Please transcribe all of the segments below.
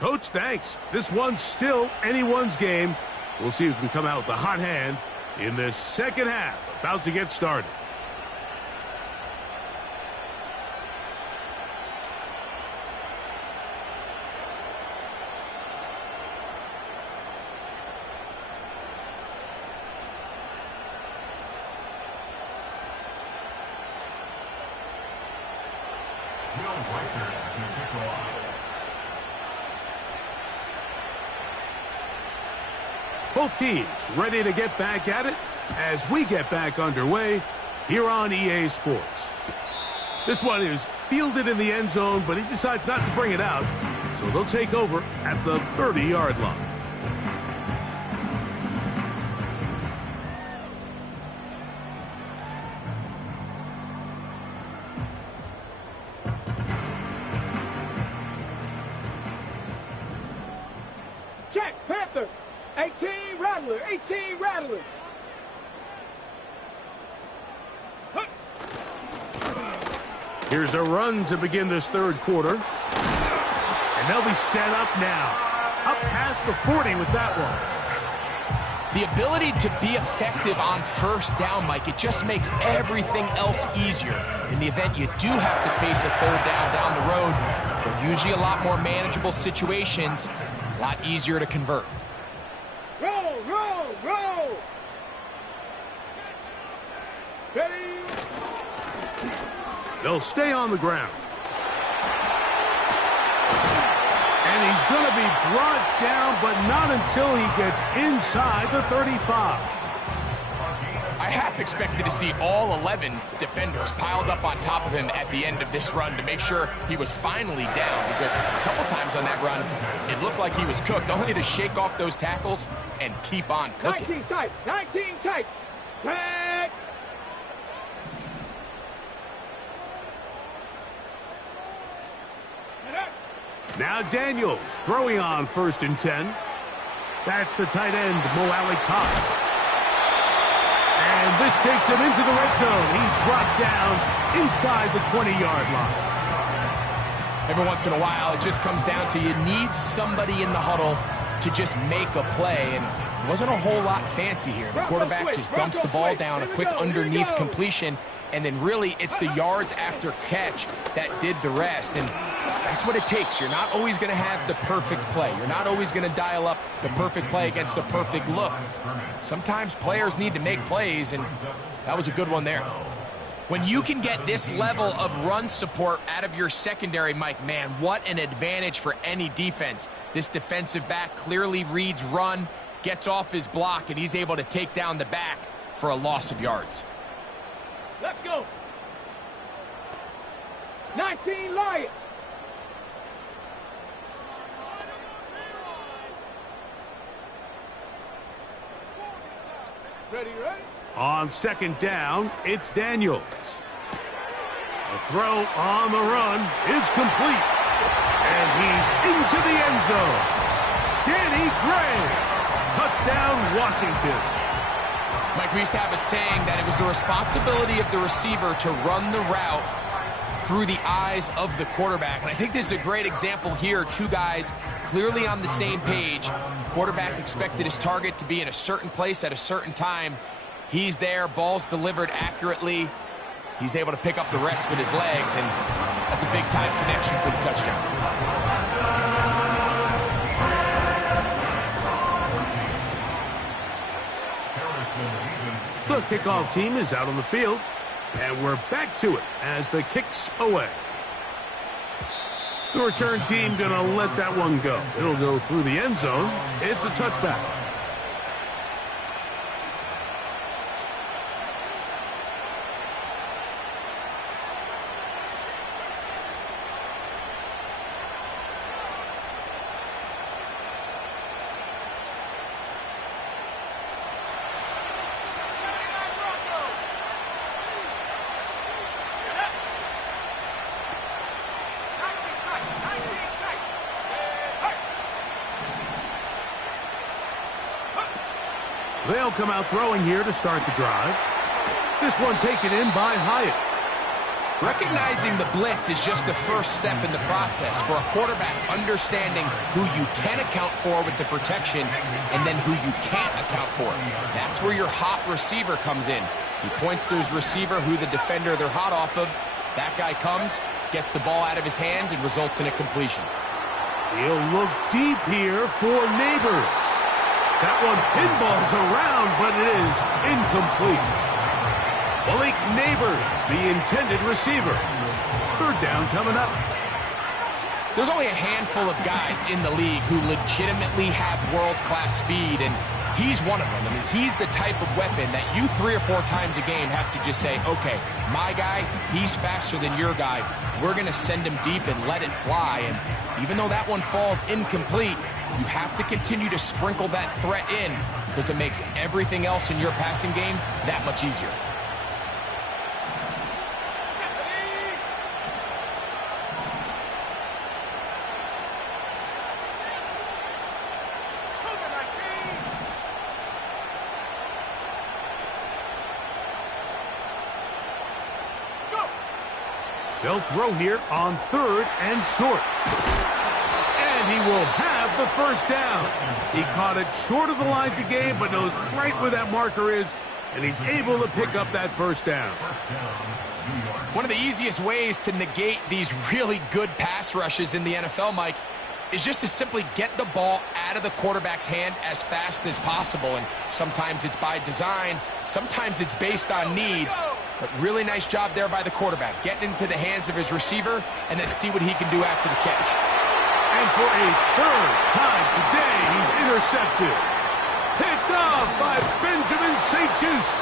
Coach, thanks. This one's still anyone's game. We'll see who can come out with the hot hand in this second half. About to get started. Both teams ready to get back at it as we get back underway here on EA Sports. This one is fielded in the end zone, but he decides not to bring it out, so they'll take over at the 30-yard line. Check, Panther! 18 Rattler, 18 Rattler. Here's a run to begin this third quarter. And they'll be set up now. Up past the 40 with that one. The ability to be effective on first down, Mike, it just makes everything else easier. In the event you do have to face a third down the road, they're usually a lot more manageable situations, a lot easier to convert. Roll, roll, roll. Ready. They'll stay on the ground. And he's going to be brought down, but not until he gets inside the 35. I half expected to see all 11 defenders piled up on top of him at the end of this run to make sure he was finally down, because a couple times on that run, it looked like he was cooked, only to shake off those tackles and keep on cooking. 19 tight, 19 tight. Tag. Now Daniels throwing on 1st and 10. That's the tight end, Mo Cox. And this takes him into the red zone. He's brought down inside the 20-yard line. Every once in a while, it just comes down to you need somebody in the huddle to just make a play. And it wasn't a whole lot fancy here. The quarterback just dumps the ball down, a quick underneath completion, and then really it's the yards after catch that did the rest. And that's what it takes. You're not always going to have the perfect play. You're not always going to dial up the perfect play against the perfect look. Sometimes players need to make plays, and that was a good one there. When you can get this level of run support out of your secondary, Mike, man, what an advantage for any defense. This defensive back clearly reads run, gets off his block, and he's able to take down the back for a loss of yards. Let's go. 19 Lion. Ready, ready? On 2nd down, it's Daniels. The throw on the run is complete. And he's into the end zone. Danny Gray. Touchdown, Washington. Mike, we used to have a saying that it was the responsibility of the receiver to run the route through the eyes of the quarterback. And I think this is a great example here. Two guys clearly on the same page. Quarterback expected his target to be in a certain place at a certain time. He's there, ball's delivered accurately. He's able to pick up the rest with his legs, and that's a big-time connection for the touchdown. The kickoff team is out on the field, and we're back to it as the kick's away. The return team going to let that one go. It'll go through the end zone. It's a touchback. They'll come out throwing here to start the drive. This one taken in by Hyatt. Recognizing the blitz is just the first step in the process for a quarterback understanding who you can account for with the protection and then who you can't account for. That's where your hot receiver comes in. He points to his receiver who the defender they're hot off of. That guy comes, gets the ball out of his hand, and results in a completion. He'll look deep here for Neighbors. That one pinballs around, but it is incomplete. Malik Neighbors, the intended receiver. Third down coming up. There's only a handful of guys in the league who legitimately have world-class speed, and he's one of them. I mean, he's the type of weapon that you 3 or 4 times a game have to just say, okay, my guy, he's faster than your guy. We're going to send him deep and let it fly. And even though that one falls incomplete, you have to continue to sprinkle that threat in because it makes everything else in your passing game that much easier. They'll throw here on 3rd and short. And he will have the first down. He caught it short of the line to gain, but knows right where that marker is, and he's able to pick up that first down. One of the easiest ways to negate these really good pass rushes in the NFL, Mike, is just to simply get the ball out of the quarterback's hand as fast as possible. And sometimes it's by design, sometimes it's based on need. But really nice job there by the quarterback, getting into the hands of his receiver, and then see what he can do after the catch. And for a 3rd time today, he's intercepted. Picked off by Benjamin St-Juste.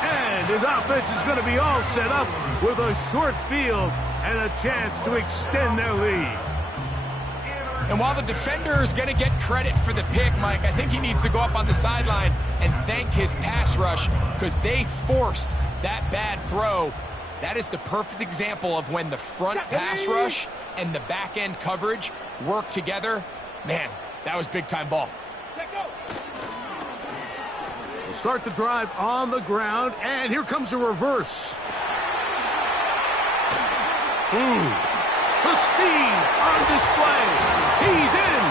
And his offense is going to be all set up with a short field and a chance to extend their lead. And while the defender is going to get credit for the pick, Mike, I think he needs to go up on the sideline and thank his pass rush because they forced that bad throw. That is the perfect example of when the front pass rush and the back end coverage work together. Man, that was big-time ball. We'll start the drive on the ground, and here comes a reverse. The speed on display. He's in.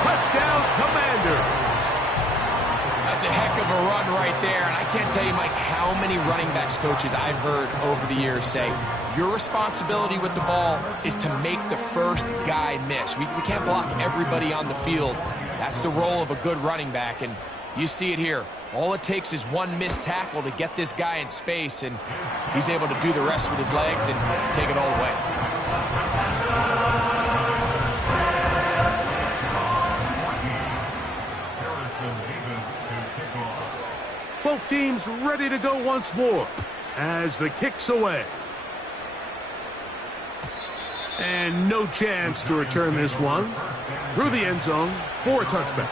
Touchdown, Commanders. That's a heck of a run right there, and I can't tell you, Mike, how many running backs coaches I've heard over the years say, your responsibility with the ball is to make the first guy miss. We can't block everybody on the field. That's the role of a good running back, and you see it here. All it takes is one missed tackle to get this guy in space, and he's able to do the rest with his legs and take it all away. Both teams ready to go once more as the kick's away. And no chance to return this one through the end zone for a touchback.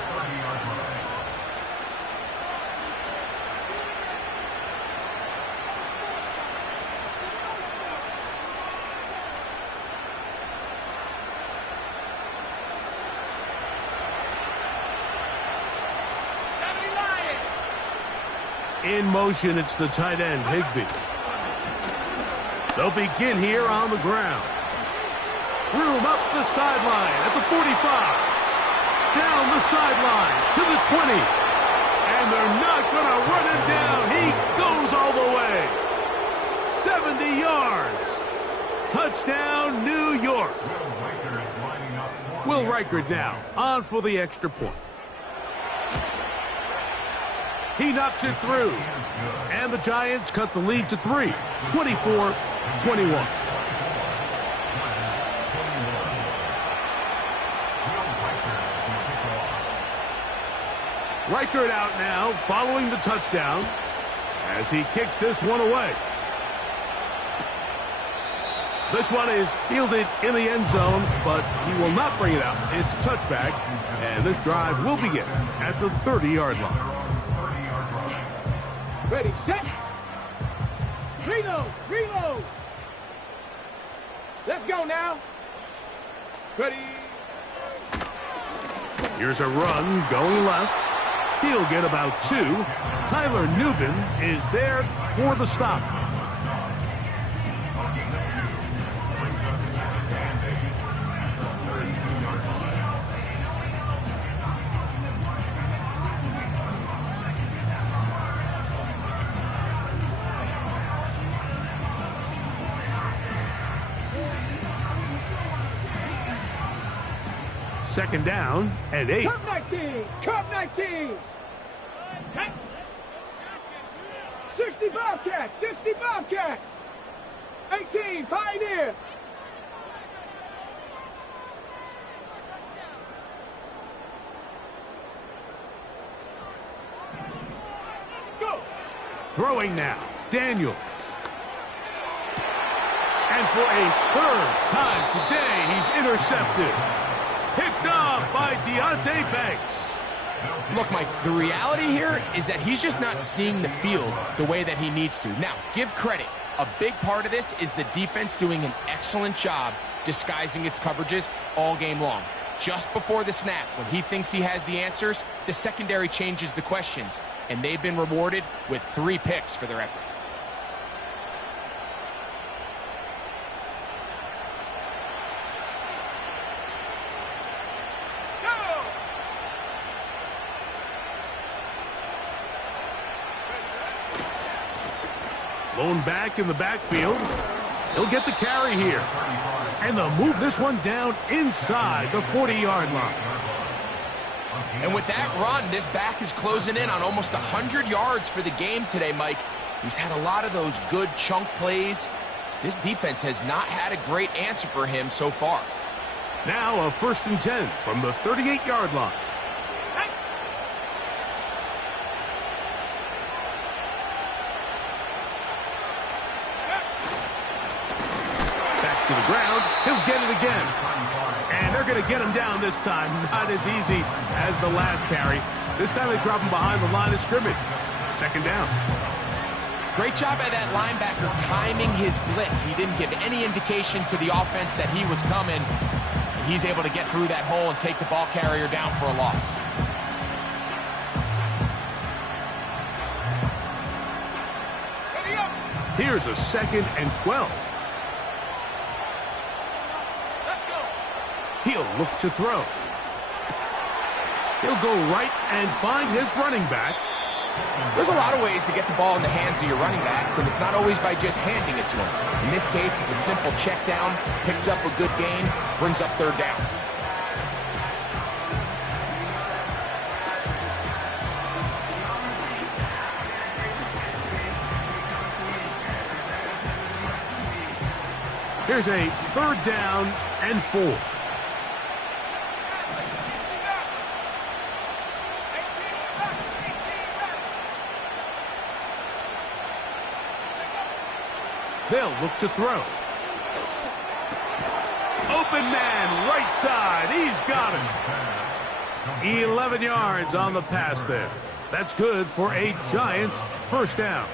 In motion, it's the tight end, Higbee. They'll begin here on the ground. Room up the sideline at the 45. Down the sideline to the 20. And they're not going to run him down. He goes all the way. 70 yards. Touchdown, New York. Will Reichard now on for the extra point. He knocks it through. And the Giants cut the lead to 3, 24-21. Reichard out now following the touchdown as he kicks this one away. This one is fielded in the end zone, but he will not bring it out. It's touchback, and this drive will begin at the 30-yard line. Ready, set. Reload, reload. Let's go now. Ready. Here's a run going left. He'll get about 2. Tyler Nubin is there for the stop. Second down and 8. Cup 19. Cup 19. 60 Bobcat. 60 Bobcat. 18 Pioneer. Go. Throwing now, Daniels. And for a third time today, he's intercepted. Picked off by Deonte Banks. Look, Mike, the reality here is that he's just not seeing the field the way that he needs to. Now, give credit. A big part of this is the defense doing an excellent job disguising its coverages all game long. Just before the snap, when he thinks he has the answers, the secondary changes the questions, and they've been rewarded with 3 picks for their effort. Lone back in the backfield. He'll get the carry here. And they'll move this one down inside the 40-yard line. And with that run, this back is closing in on almost 100 yards for the game today, Mike. He's had a lot of those good chunk plays. This defense has not had a great answer for him so far. Now a 1st and 10 from the 38-yard line. To the ground, he'll get it again. And they're going to get him down this time. Not as easy as the last carry. This time they drop him behind the line of scrimmage. Second down. Great job by that linebacker timing his blitz. He didn't give any indication to the offense that he was coming. He's able to get through that hole and take the ball carrier down for a loss. Here's a 2nd and 12. He'll look to throw. He'll go right and find his running back. There's a lot of ways to get the ball in the hands of your running backs, and it's not always by just handing it to him. In this case, it's a simple check down, picks up a good gain, brings up 3rd down. Here's a 3rd down and 4. They'll look to throw. Open man, right side. He's got him. 11 yards on the pass there. That's good for a Giants 1st down.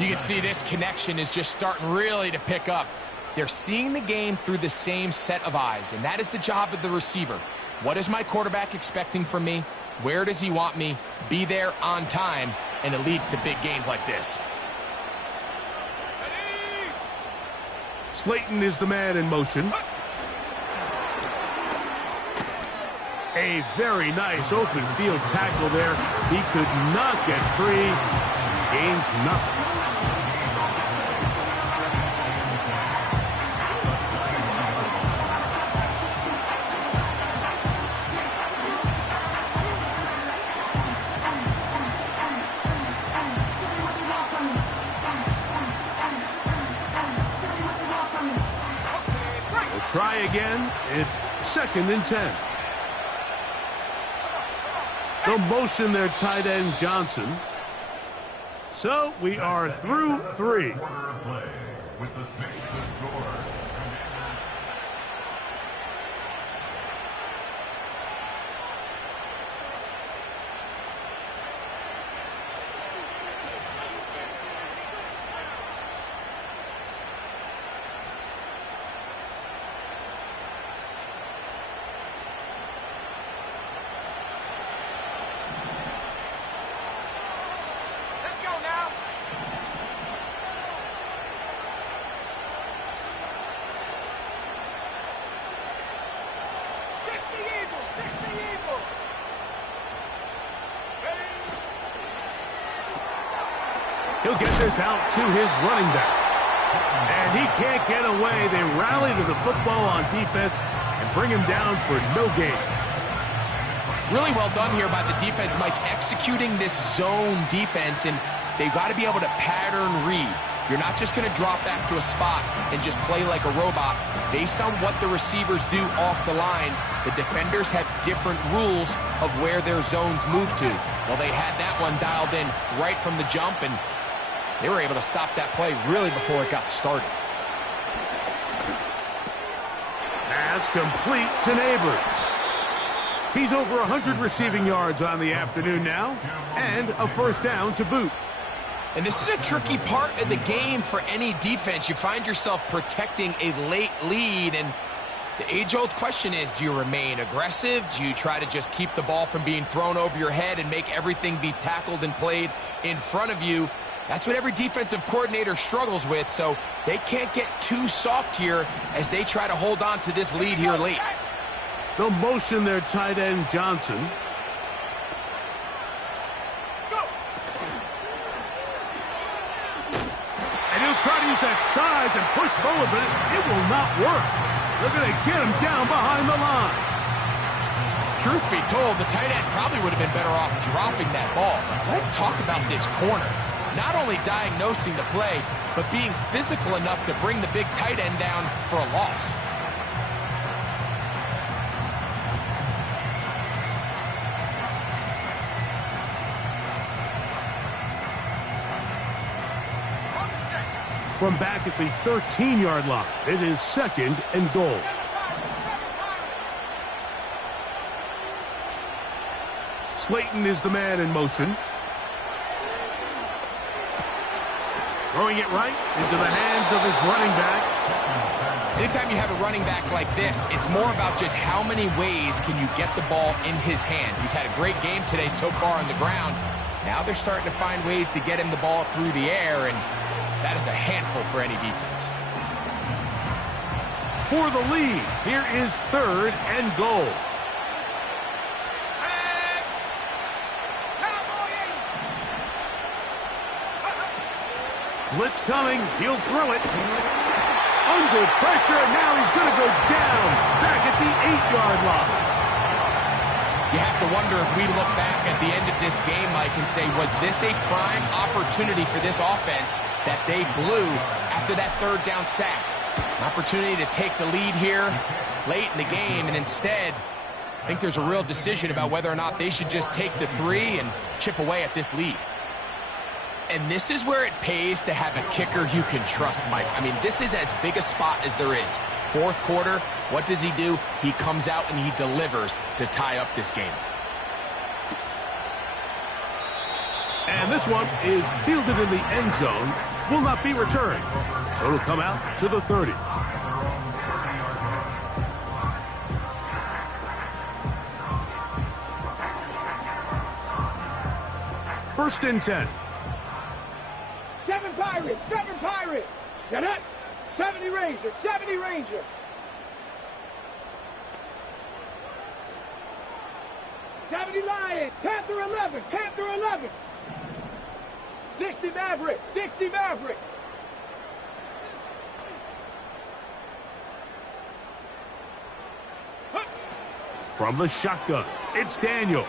You can see this connection is just starting really to pick up. They're seeing the game through the same set of eyes, and that is the job of the receiver. What is my quarterback expecting from me? Where does he want me? Be there on time, and it leads to big gains like this. Slayton is the man in motion. A very nice open field tackle there. He could not get free. Gains nothing. Try again. It's 2nd and 10. The motion there, tight end Johnson. So we are through 3. He'll get this out to his running back. And he can't get away. They rally to the football on defense and bring him down for no gain. Really well done here by the defense, Mike, executing this zone defense, and they've got to be able to pattern read. You're not just going to drop back to a spot and just play like a robot. Based on what the receivers do off the line, the defenders have different rules of where their zones move to. Well, they had that one dialed in right from the jump, and they were able to stop that play really before it got started. Pass complete to Neighbors. He's over 100 receiving yards on the afternoon now, and a first down to boot. And this is a tricky part of the game for any defense. You find yourself protecting a late lead, and the age-old question is, do you remain aggressive? Do you try to just keep the ball from being thrown over your head and make everything be tackled and played in front of you? That's what every defensive coordinator struggles with, so they can't get too soft here as they try to hold on to this lead here late. They'll motion their tight end, Johnson. And he'll try to use that size and push forward, but it will not work. They're going to get him down behind the line. Truth be told, the tight end probably would have been better off dropping that ball. But let's talk about this corner. Not only diagnosing the play, but being physical enough to bring the big tight end down for a loss. From back at the 13-yard line, it is 2nd and goal. Slayton is the man in motion. Throwing it right into the hands of his running back. Anytime you have a running back like this, it's more about just how many ways can you get the ball in his hand. He's had a great game today so far on the ground. Now they're starting to find ways to get him the ball through the air, and that is a handful for any defense. For the lead, here is 3rd and goal. Blitz coming. He'll throw it. Under pressure. Now he's going to go down. Back at the 8-yard line. You have to wonder if we look back at the end of this game, Mike, and say, was this a prime opportunity for this offense that they blew after that 3rd down sack? An opportunity to take the lead here late in the game, and instead, I think there's a real decision about whether or not they should just take the 3 and chip away at this lead. And this is where it pays to have a kicker you can trust, Mike. I mean, this is as big a spot as there is. 4th quarter, what does he do? He comes out and he delivers to tie up this game. And this one is fielded in the end zone. Will not be returned. So it'll come out to the 30. First and 10. 7 Pirates, 7 Pirates. Get it? 70 Ranger, 70 Ranger. 70 Lions, Panther 11, Panther 11. 60 Maverick, 60 Maverick. From the shotgun, it's Daniels.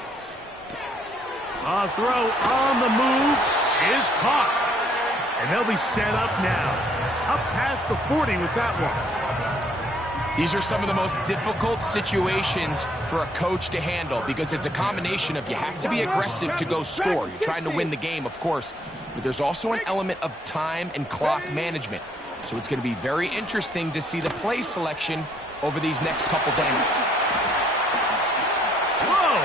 A throw on the move is caught. And they'll be set up now. Up past the 40 with that one. These are some of the most difficult situations for a coach to handle because it's a combination of you have to be aggressive to go score. You're trying to win the game, of course, but there's also an element of time and clock management. So it's going to be very interesting to see the play selection over these next couple downs. Whoa!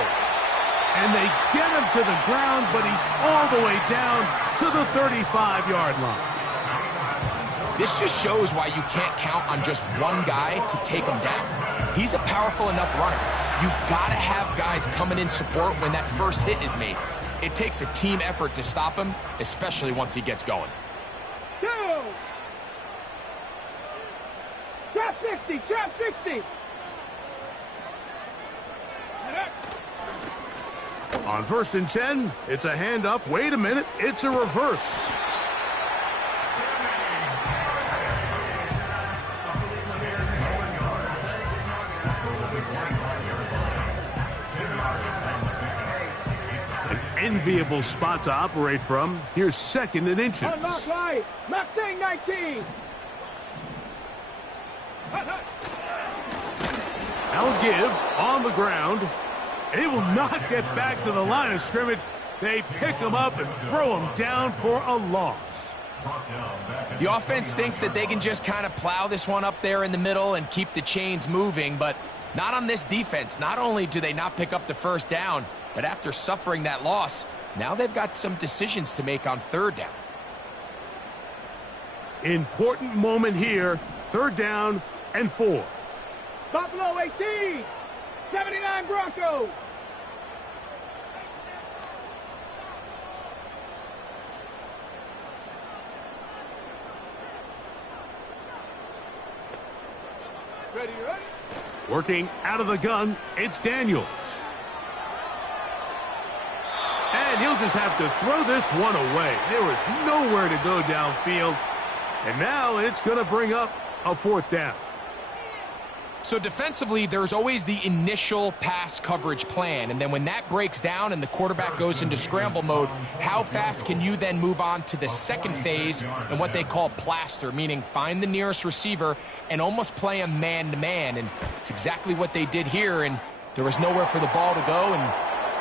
And they get him to the ground, but he's all the way down to the 35-yard line. This just shows why you can't count on just one guy to take him down. He's a powerful enough runner. You gotta have guys coming in support when that first hit is made. It takes a team effort to stop him, especially once he gets going. 2. Trap 60, trap 60. On first and 10, it's a handoff. Wait a minute, it's a reverse. enviable spot to operate from. Here's 2nd and inches. Unlock right. Mustang 19. Now give on the ground. They will not get back to the line of scrimmage. They pick him up and throw him down for a loss. The offense thinks that they can just kind of plow this one up there in the middle and keep the chains moving, but not on this defense. Not only do they not pick up the 1st down, but after suffering that loss, now they've got some decisions to make on 3rd down. Important moment here. 3rd down and 4. Buffalo 18. 79 Broncos. Ready. Working out of the gun, it's Daniels. And he'll just have to throw this one away. There was nowhere to go downfield. And now it's going to bring up a 4th down. So defensively, there's always the initial pass coverage plan, and then when that breaks down and the quarterback goes into scramble mode, how fast can you then move on to the 2nd phase and what they call plaster, meaning find the nearest receiver and almost play him man-to-man, and it's exactly what they did here, and there was nowhere for the ball to go, and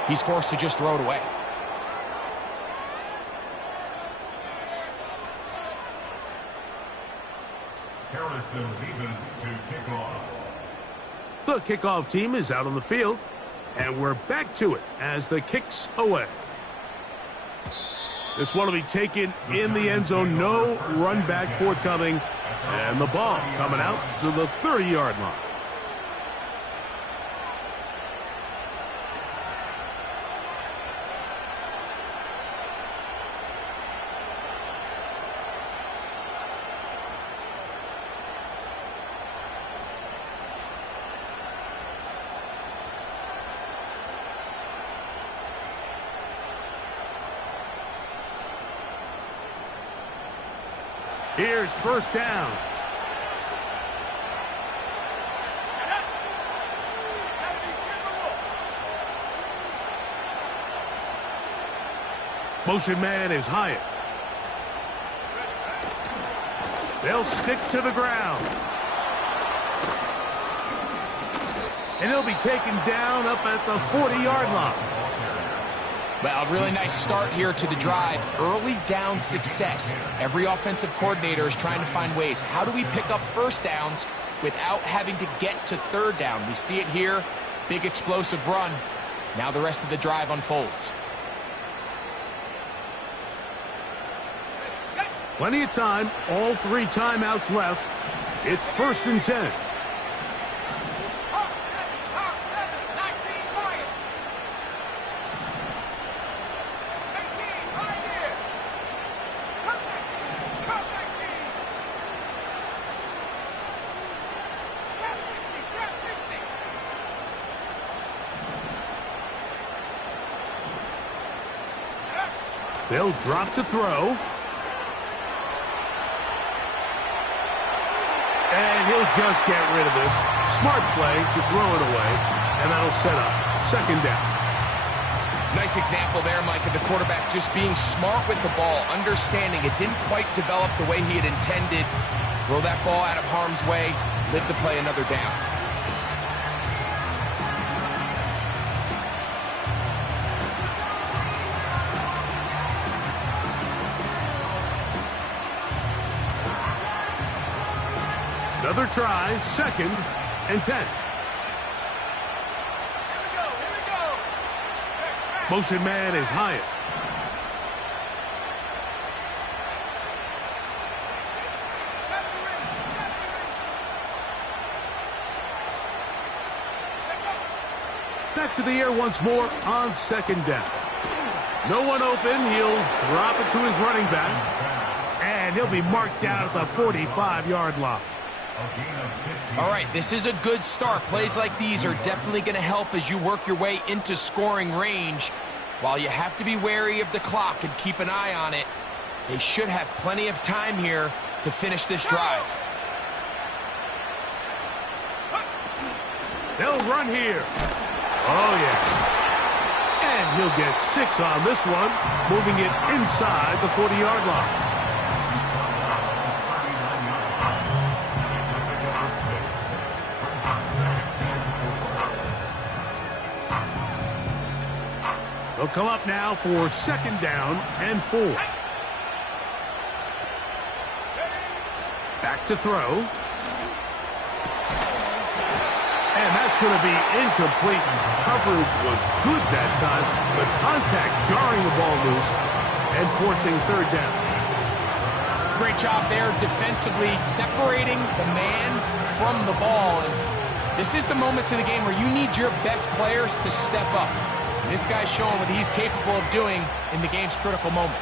he's forced to just throw it away. The kickoff team is out on the field, and we're back to it as the kick's away. This one will be taken in the end zone. No run back forthcoming, and the ball coming out to the 30-yard line. Here's 1st down. Motion man is Hyatt. They'll stick to the ground. And he'll be taken down up at the 40-yard line. Well, really nice start here to the drive. Early down success. Every offensive coordinator is trying to find ways. How do we pick up 1st downs without having to get to 3rd down? We see it here. Big explosive run. Now the rest of the drive unfolds. Plenty of time. All 3 timeouts left. It's 1st and 10. They'll drop to throw. And he'll just get rid of this. Smart play to throw it away. And that'll set up 2nd down. Nice example there, Mike, of the quarterback just being smart with the ball, understanding it didn't quite develop the way he had intended. Throw that ball out of harm's way, live to play another down. Another try, 2nd and 10. Motion man is Hyatt. Back to the air once more on 2nd down. No one open. He'll drop it to his running back. And he'll be marked down at the 45-yard line. All right, this is a good start. Plays like these are definitely going to help as you work your way into scoring range. While you have to be wary of the clock and keep an eye on it, they should have plenty of time here to finish this drive. They'll run here. Oh, yeah. And he'll get 6 on this one, moving it inside the 40-yard line. They'll come up now for 2nd down and 4. Back to throw. And that's going to be incomplete. Coverage was good that time. The contact jarring the ball loose and forcing 3rd down. Great job there defensively, separating the man from the ball. And this is the moments of the game where you need your best players to step up. And this guy's showing what he's capable of doing in the game's critical moment.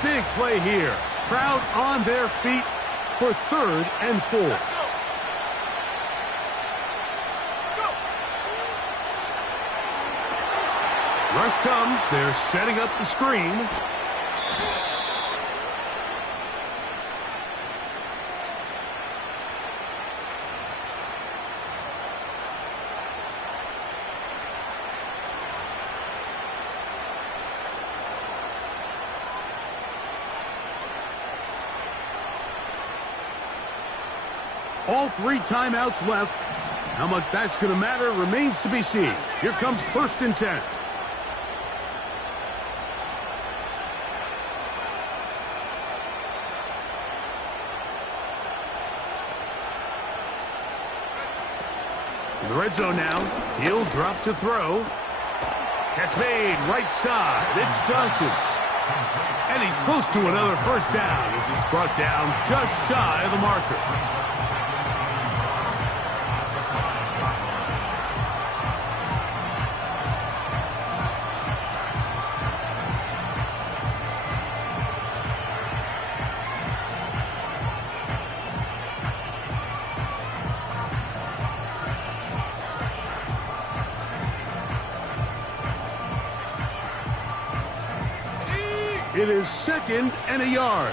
Big play here. Crowd on their feet for 3rd and 4. Rush comes. They're setting up the screen. All 3 timeouts left. How much that's going to matter remains to be seen. Here comes 1st and 10. In the red zone now. He'll drop to throw. Catch made right side. It's Johnson. And he's close to another 1st down as he's brought down just shy of the marker. It is 2nd and a yard.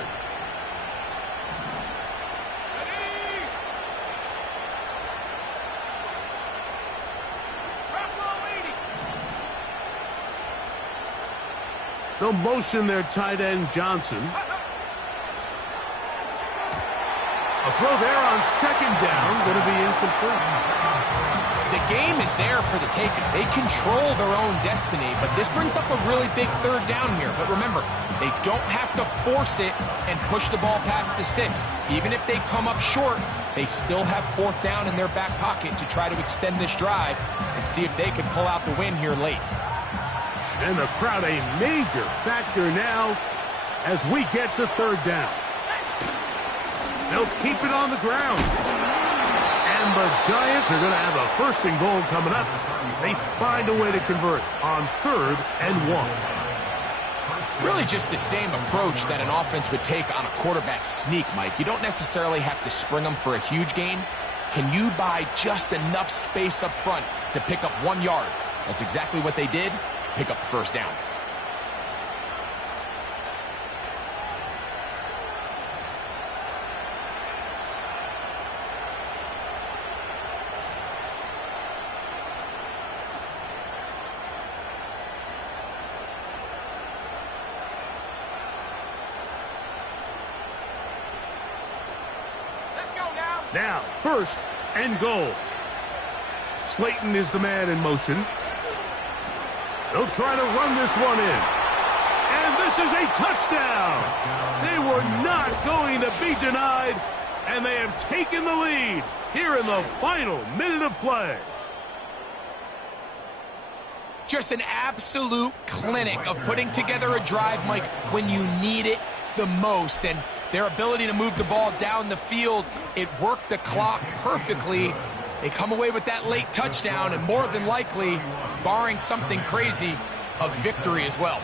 They'll motion their tight end Johnson. A throw there on 2nd down, going to be incomplete. The game is there for the taking. They control their own destiny, but this brings up a really big 3rd down here. But remember, they don't have to force it and push the ball past the sticks. Even if they come up short, they still have 4th down in their back pocket to try to extend this drive and see if they can pull out the win here late. And the crowd a major factor now as we get to 3rd down. They'll keep it on the ground. And the Giants are going to have a 1st and goal coming up as they find a way to convert on 3rd and 1. Really just the same approach that an offense would take on a quarterback sneak, Mike. You don't necessarily have to spring them for a huge gain. Can you buy just enough space up front to pick up 1 yard? That's exactly what they did. Pick up the 1st down. Now, 1st and goal. Slayton is the man in motion. They'll try to run this one in. And this is a touchdown. They were not going to be denied, and they have taken the lead here in the final minute of play. Just an absolute clinic of putting together a drive, Mike, when you need it the most. And their ability to move the ball down the field, it worked the clock perfectly. They come away with that late touchdown, and more than likely, barring something crazy, a victory as well.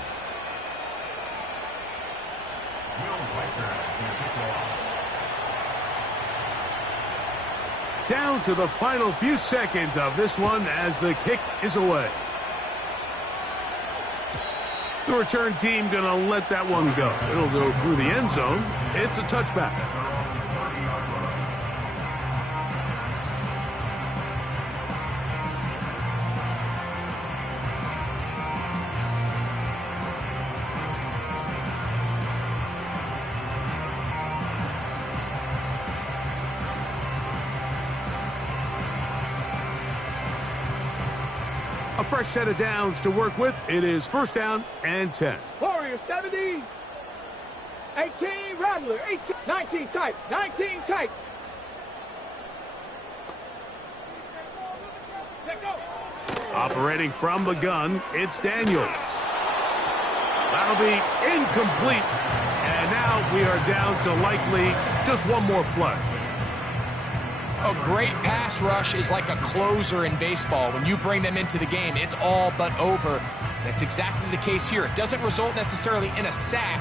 Down to the final few seconds of this one as the kick is away. The return team going to let that one go. It'll go through the end zone. It's a touchback. A fresh set of downs to work with. It is 1st down and 10. Warrior 70. 18, Rattler. 18, 19 tight. 19 tight. Let go. Operating from the gun, it's Daniels. That'll be incomplete. And now we are down to likely just one more play. A great pass rush is like a closer in baseball. When you bring them into the game, it's all but over. That's exactly the case here. It doesn't result necessarily in a sack,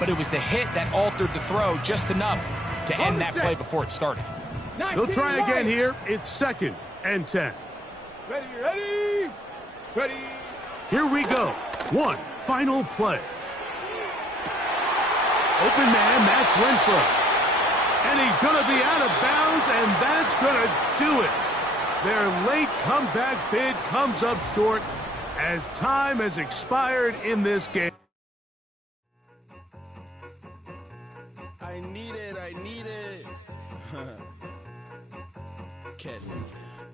but it was the hit that altered the throw just enough to end that play before it started. They'll try again here. It's 2nd and 10. Ready, ready, ready. Here we go. One final play. Open man, that's Renfro. And he's going to be out of bounds, and that's going to do it. Their late comeback bid comes up short as time has expired in this game. I need it. Cat.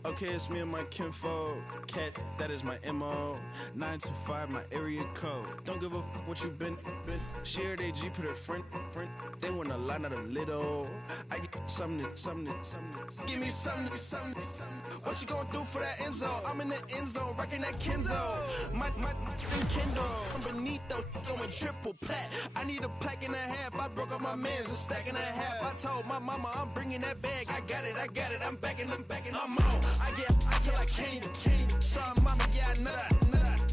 Okay, it's me and my kinfolk. Cat, that is my MO. 925, my area code. Don't give a what you been. Shared AG, put her friend. They want a lot, not a little. I get something. Give me something. What you gonna do for that end zone? I'm in the end zone, rocking that Kenzo. My Kindle. I'm beneath though, going triple plat. I need a pack and a half. I broke up my man's a stack and a half. I told my mama I'm bringing that bag. I got it. I'm backing, I'm on. I till I can't. Sorry, mama, yeah, I know that.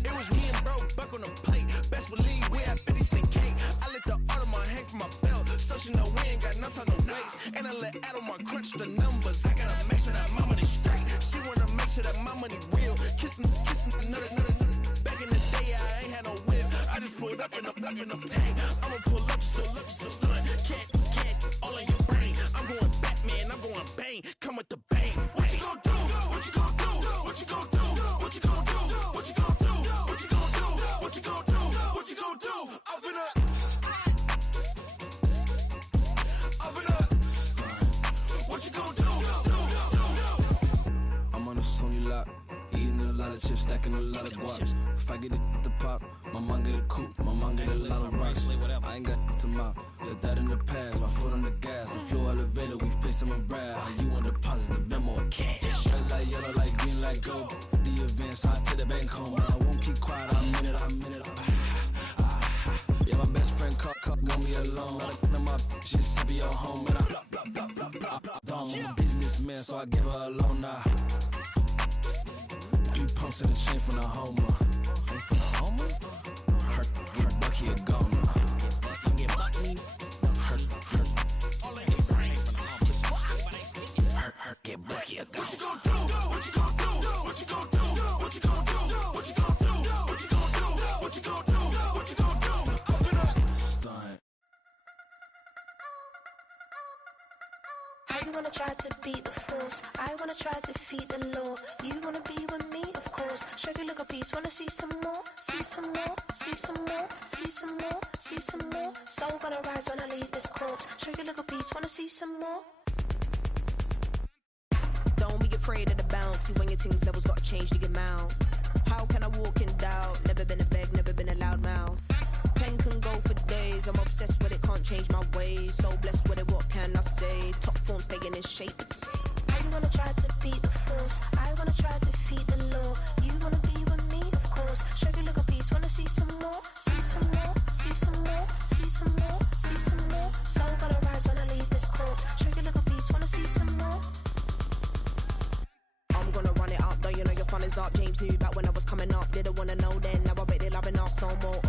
It was me and bro, buck on the plate. Best believe we had 50 cent cake. I let the Audemars hang from my belt. So she know we ain't got no time to waste. And I let Audemars crunch the numbers. I gotta make sure that my money straight. She wanna make sure that my money real. Kissing another. Back in the day, I ain't had no whip. I just pulled up in the tank. I'ma pull up just to stun. Cat, all in your brain. I'm going Batman, I'm going bang. Come with the bang. What you gonna do? What you gonna do? What you gonna do? What you gonna do? What you gonna do? What you gonna do? What you gonna do? What you gonna do? Up in a what you gonna do? I'm on a Sony lot, eating a lot of chips, stacking a lot of guaps. If I get it the pop, my mom get a coupe, my mom get a lot of rocks. I ain't got to mouth, let that in the past. My foot on the gas, the flow elevator, we face him and brad. How you want to positive memo or cash? Red like yellow, like green, like gold. The event, so I take the bank home. I won't keep quiet, I'm in it. Yeah, my best friend caught want me alone. None of my bitches be at home, and I I'm a businessman, so I give her a loan now. 3 pumps in the chain from the Homer. Her Bucky a goner. Her get Bucky a goner. What you gonna do? What you gonna do? What you gonna do? What you gonna do? What you gonna do? What you gonna do? What you gonna do? What you gonna do? Up in a stunt. I wanna try to beat the force. I wanna try to defeat the law. You wanna be with me, of course. Show you look a piece. Wanna see some more? See some more? See some more? See some more? See some more? Soul gonna rise when I leave this corpse. Show you look a piece. Wanna see some more? Don't be afraid of the bounce. See when your things levels gotta change to your mouth. How can I walk in doubt? Never been a beg, never been a loud mouth. Pen can go for days. I'm obsessed with it, can't change my ways. So blessed with it, what can I say? Top form staying in shape. I wanna try to beat the force. I wanna try to defeat the law. You wanna be with me, of course. Show you look a piece. Wanna see some more? See some more? See some more? See some more? See some more? Soul gonna rise when I leave this corpse. Show you look a piece. Wanna see some more? I'm gonna run it up, though you know your fun is up. James knew back when I was coming up. Didn't wanna know then. Now I bet they're loving us no more.